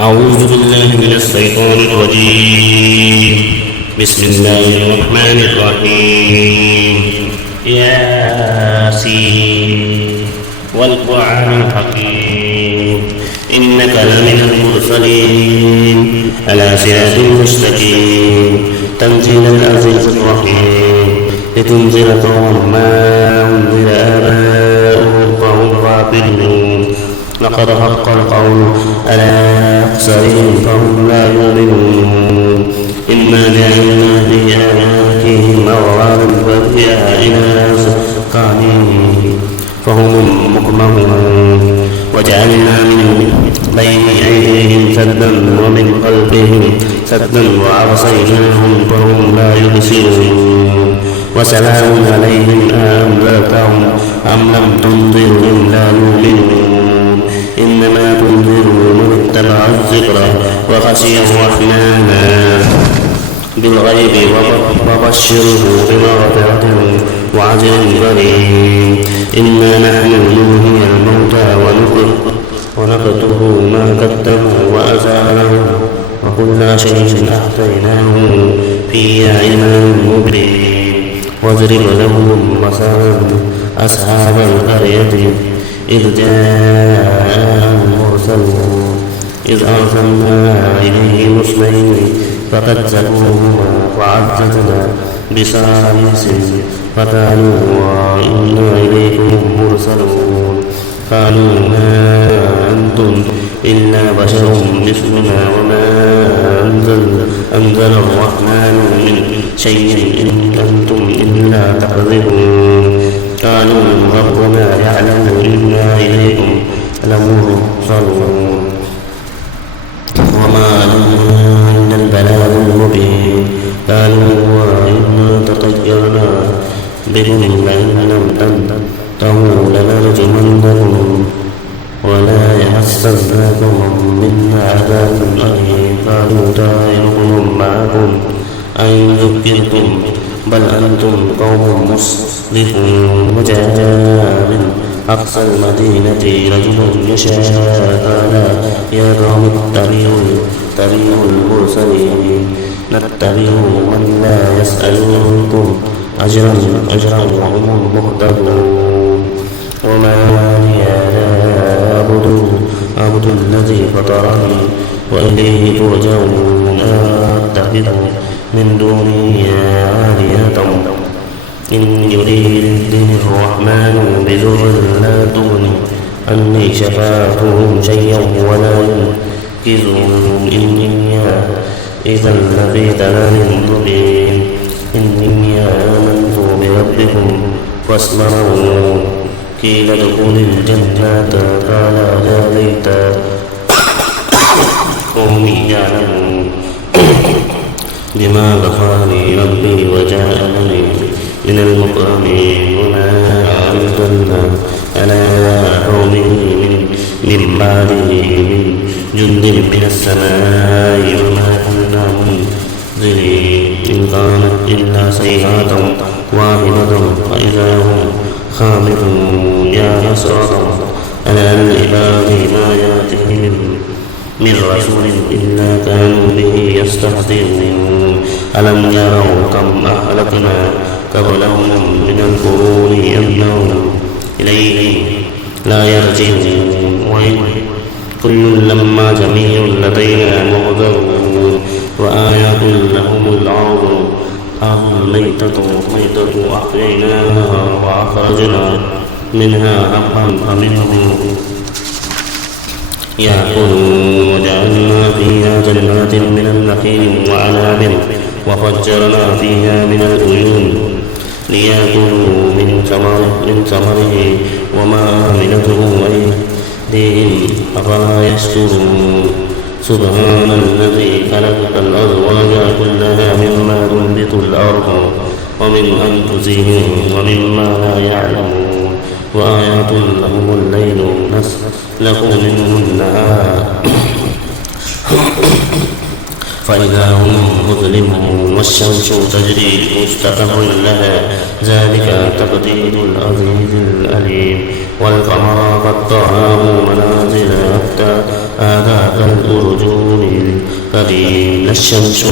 أعوذ بالله من الشيطان الرجيم. بسم الله الرحمن الرحيم. ياسين والقرآن الحكيم إنك لمن المرسلين على صراط مستقيم تنزيل العزيز الرحيم لتنذر قوما ما أنذر آباؤهم فهم غافلون لقد حق القول على أكثرهم فهم لا يؤمنون إنا جعلنا في أعناقهم أغلالا فهي إلى أذقانهم فهم مقمحون وجعلنا من بين أيديهم سدا ومن خلفهم سدا وأغشيناهم فهم لا يبصرون وسلام عليهم أأنذرتهم أم لم تنذرهم لا يؤمنون إنما تنذر من اتبع الذكر وخشي الرحمن بالغيب وبشره بمغفرة وأجر كريم. إنا نحن نحيي الموتى ونكتب ما قدموا وآثارهم وكل شيء أحصيناه في إمام مبين. واضرب لهم مثلا أصحاب القرية إذ جاءهم المرسلون إذ أرسلنا إليهم اثنين فكذبوهما وعززنا بثالث فقالوا إنا إليكم مرسلون قالوا ما أنتم إلا بشر مثلنا وما أنزل الرحمن من شيء إن أنتم إلا تكذبون قالوا ربنا يعلم إنا إليكم لمرسلون وما لنا إلا البلاغ المبين. قالوا إنا تطيرنا بكم لئن لم تنتهوا لنرجمنكم ولا يمسنكم منا عذاب أليم. قالوا طائركم معكم أن يذكركم بل أنتم قوم مسرفون. وجاء من أقصى المدينة رجل يشاء قال يا قوم اتبعوا المرسلين نتبعوا من لا يسألكم أجرا وهم مهتدون. وما لي لا أعبد الذي فطرني وإليه ترجعون أتخذ من دونه آلهة إن يريدني الرحمن بضر لا تغني عني شفاعتهم شيئا ولا ينقذون إني إذا لفي ضلال مبين. إني آمنت بربكم فاسمعون قيل ادخل الجنة قال يا ليت قومي يعلمون بما غفر لي ربي وجعلني من المكرمين. وما أنزلنا على قومه من بعده من جند من السماء وما كنا منزلين إن كانت إلا صيحة واحدة فإذا هم خامدون. يا حسرة على العباد ما يأتيهم من رسول إلا كانوا به يستهزئون. ألم يروا كم أهلكنا قبلهم من القرون أنهم إليه لا يرجعون وإن كل لما جميع لدينا محضرون. وآيات لهم الأرض الميتة أحييناها وأخرجنا منها حبا فمنه يأكلون. وجعلنا فيها جنات من النخيل وعناب وفجرنا فيها من العيون ليأكلوا من ثمره وما عملته أيديهم أفلا يشكرون. سبحان الذي خلق الأزواج كلها مما تنبت الأرض ومن أنفسهم ومما لا يعلمون. وآيات لهم الليل نسلخ منه النهار فإذا هم مظلمون والشمس تجري لمستقر لها ذلك تقدير العزيز العليم. والقمر قطعناه منازل حتى عاد كالأرجون القديم لا الشمس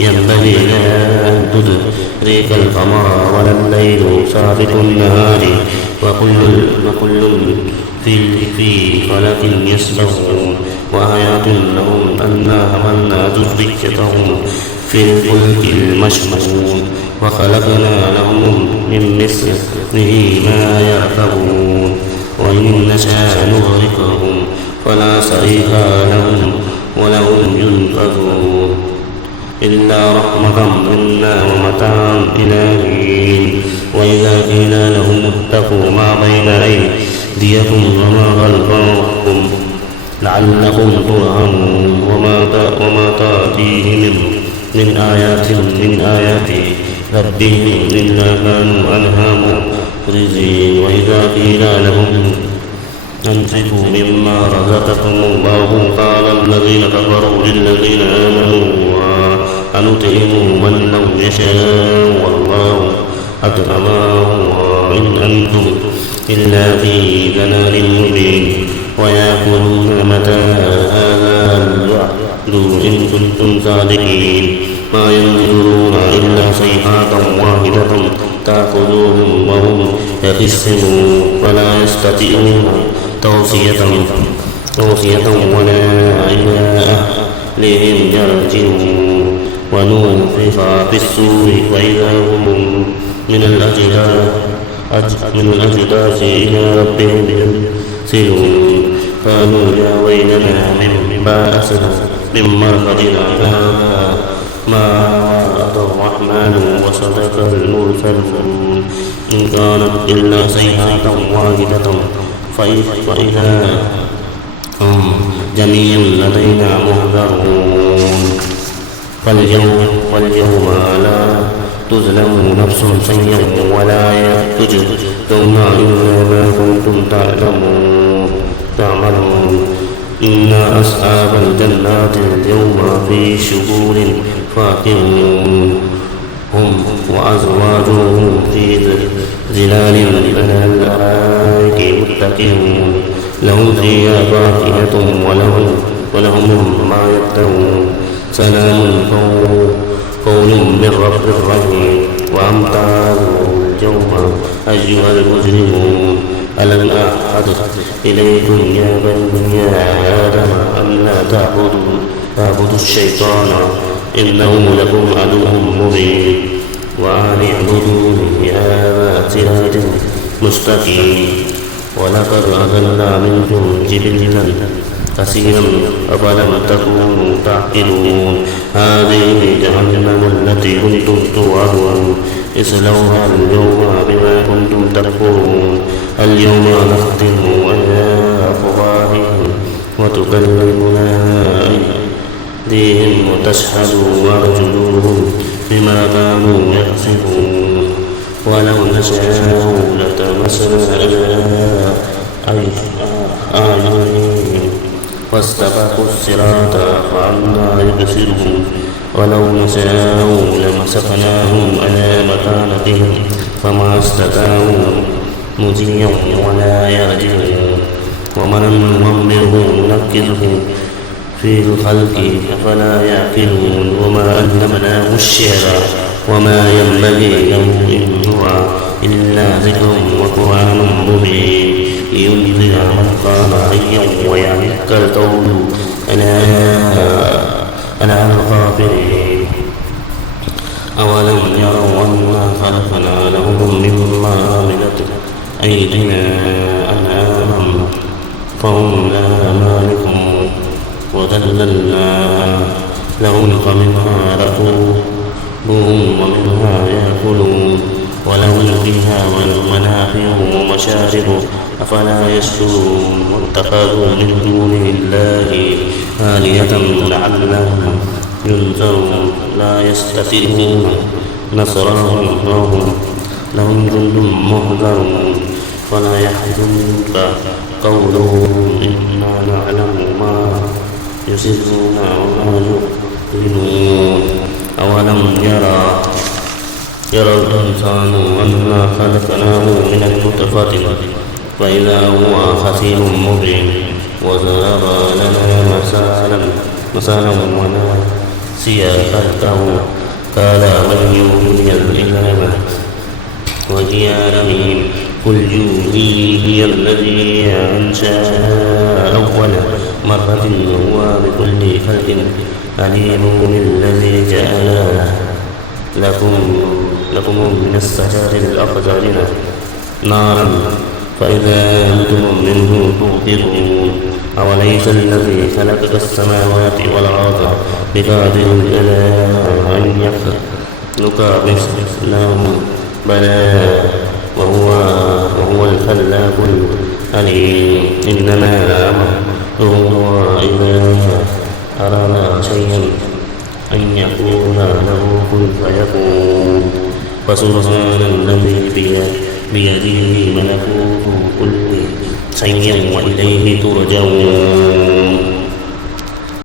ينبغي لها أن تدرك القمر ولا الليل سابق النهار وكل في فلك يسبحون وآيات لهم أنا حملنا ذريتهم في الفلك المشحون وخلقنا لهم من مثله ما يركبون وإن نشاء نغرقهم فلا صريخ لهم ولهم ينقذون إلا رحمة منا ومتاعا إلى حين وإذا قيل لهم اتقوا ما بين أيديكم وما خلفكم لعلكم ترحمون وما تأتيهم من آيات ربهم إلا كانوا عنها معرضين وإذا قيل لهم أنفقوا مما رزقكم الله قال الذين كفروا للذين آمنوا أنطعم من لو يشاء والله أطعمه إن أنتم إلا في ضلال مبين ويقولون متى هذا الوعد إن كنتم صادقين ما ينظرون إلا صيحة واحدة تأخذهم وهم يخصمون فلا يستطيعون توصية ولا إلى أهلهم يرجعون ونفخ في الصور فإذا هم من الأجداث إلى ربهم ينسلون قالوا يا ويلنا مما بعثنا من مرقدنا هذا ما وعد الرحمن وصدق المرسلون إن كانت إلا صيحة واحدة فإذا هم جميع لدينا محضرون فاليوم لا تظلم نفس شيئا ولا تجزون إلا ما كنتم تعملون إن أصحاب الجنات اليوم في شغول فاكهون هم وأزواجهم في ظلال على الأرائك متكئون لهم فيها فاكهة ولهم ما يدعون سلام قول من رب رحيم وأمطار اليوم أيها المجرمون ألم أعهد إليكم يا بني آدم أن لا تعبدوا الشيطان إنه لكم عدو مبين وأن اعبدوني هذا صراط مستقيم ولقد أضل منكم جبلا كثيرا أفلم تكونوا تعقلون هذه جهنم التي كنتم توعدون اصلوها اليوم بما كنتم تكفرون اليوم نختم على أفواههم وتكلمنا أيديهم وتشهد أرجلهم بما كانوا يكسبون ولو نشاء لتمسنا أعينهم فاستبقوا الصراط فعنا يبصرون ولو نشاء لمسخناهم على مكانتهم فما استطاعوا مضيا ولا يرجعون ومن نعمره ننكره في الخلق أفلا يعقلون وما علمناه الشعر وما ينبغي له إن هو إلا ذكر وقرآن مبين لينذر من كان حيا ويحق القول على الغافلين أولم يروا أنا خلقنا لهم مما عملت أيدينا أنعاما فهم لها مالكون وذللنا لهم فمنها ركوبهم ومنها يأكلون ولهم فيها منافع ومشارب أفلا يشكرون واتخذوا من دونه الله آلهة لعلهم ينصرون لا يستطيعون نصرهم وهم لهم جند محضرون فلا يحزنك قولهم إنا نعلم ما يسرون وما يعلنون أولم يرى الإنسان أنا خلقناه من النطفة فإذا هو خصيم مبين وضرب لنا مثالا ونسي خلقه قال من يحيي العظام وهي رميم قل يحييه الذي أنشأها أول مرة وهو بكل خلق عليم الذي جعل لكم من الشجر الأخضر نارا فإذا أنتم منه توقدون أوليس الذي خلق السماوات والأرض بقادر على أن يخلق مثلهم بلى وهو الخلاق العليم إنما أمره إذا أراد شيئا أن يقول له كن فيكون فسبحان الذي بيده ملكوت كل شيء وإليه ترجعون